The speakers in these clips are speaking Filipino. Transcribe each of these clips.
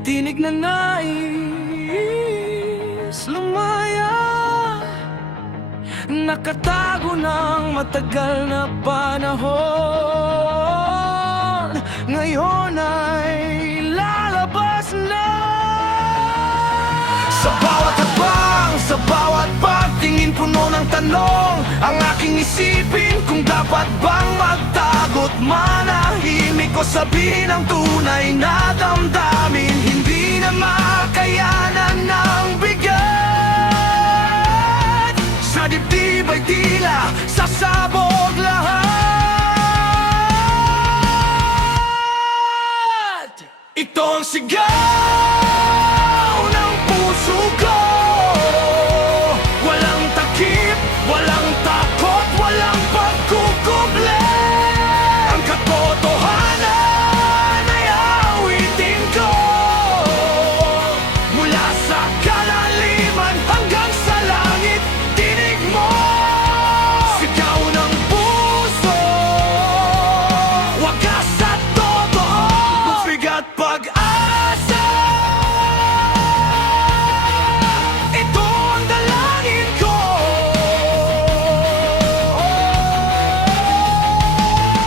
tinig na nais lumaya, nakatago ng matagal na panahon, ngayon ay lalabas na. Sa bawat habang, sa bawat pagtingin, puno ng tanong ang aking isipin, kung dapat bang magtago't manahimik o sabihin ang tunay na damdamin. Hindi na makayanan ng bigat, sa dibdib ay tila sasabog lahat. Ito ang sigaw ng puso ko, walang takip, walang takot, walang pagkukuble. Ang katotohanan ay awitin ko, mula sa kalaliman hanggang sa langit. Dinig mo, sigaw ng puso, wagas at totoo, bigat pag-asa. Ito ang dalangin ko.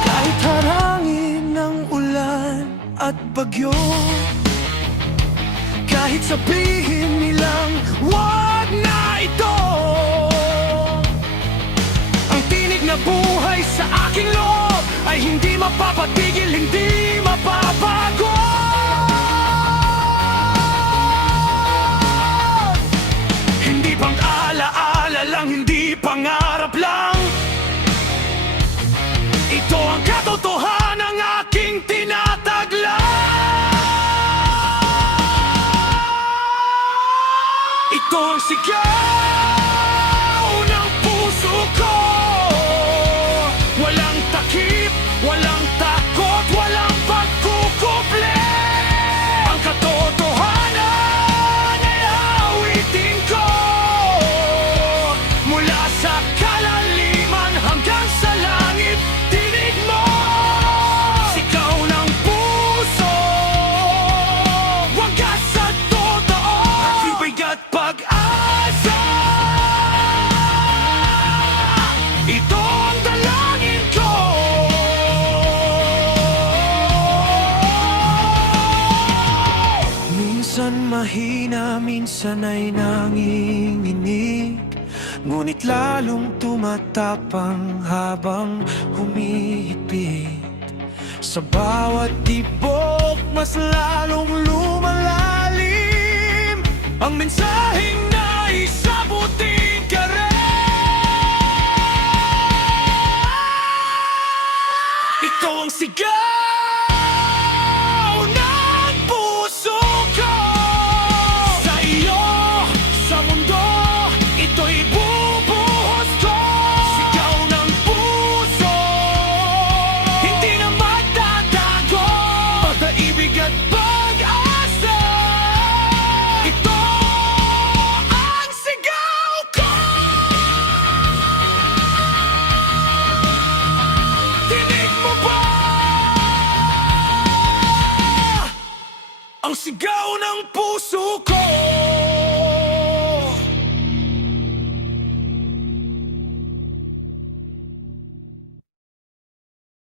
Kahit harangin ng ulan at bagyo, kahit sabihin nilang wag na ito, ang tinig na buhay sa aking loob ay hindi mapapatigil, hindi mapapago. Hindi pang alaala lang, hindi pangarap lang, ito ang katotohanan ng aking tinatagla. Ito ang sigaw ng puso ko, walang takip, walang takot, walang pagkukuble. Ang katotohanan ay awitin ko, mula sa kalaliman hanggang sa langit. Dinig mo, sigaw ng puso, wagas at totoo, bigat pag-asa. Ito ang dalangin ko. Minsan mahina, minsan ay nanginginig, ngunit lalong tumatapang habang humihigpit. Sa bawat tibok, mas lalong lumalalim ang mensaheng naisabutin ka rin. Ito ang sigaw ng puso ko, sa iyo, sa mundo, ito'y bubuhos ko. Sigaw ng puso, hindi na magtatago, pag-ibig at pag-asa. Ito ang sigaw ko. Dinig mo ba ang sigaw ng puso ko?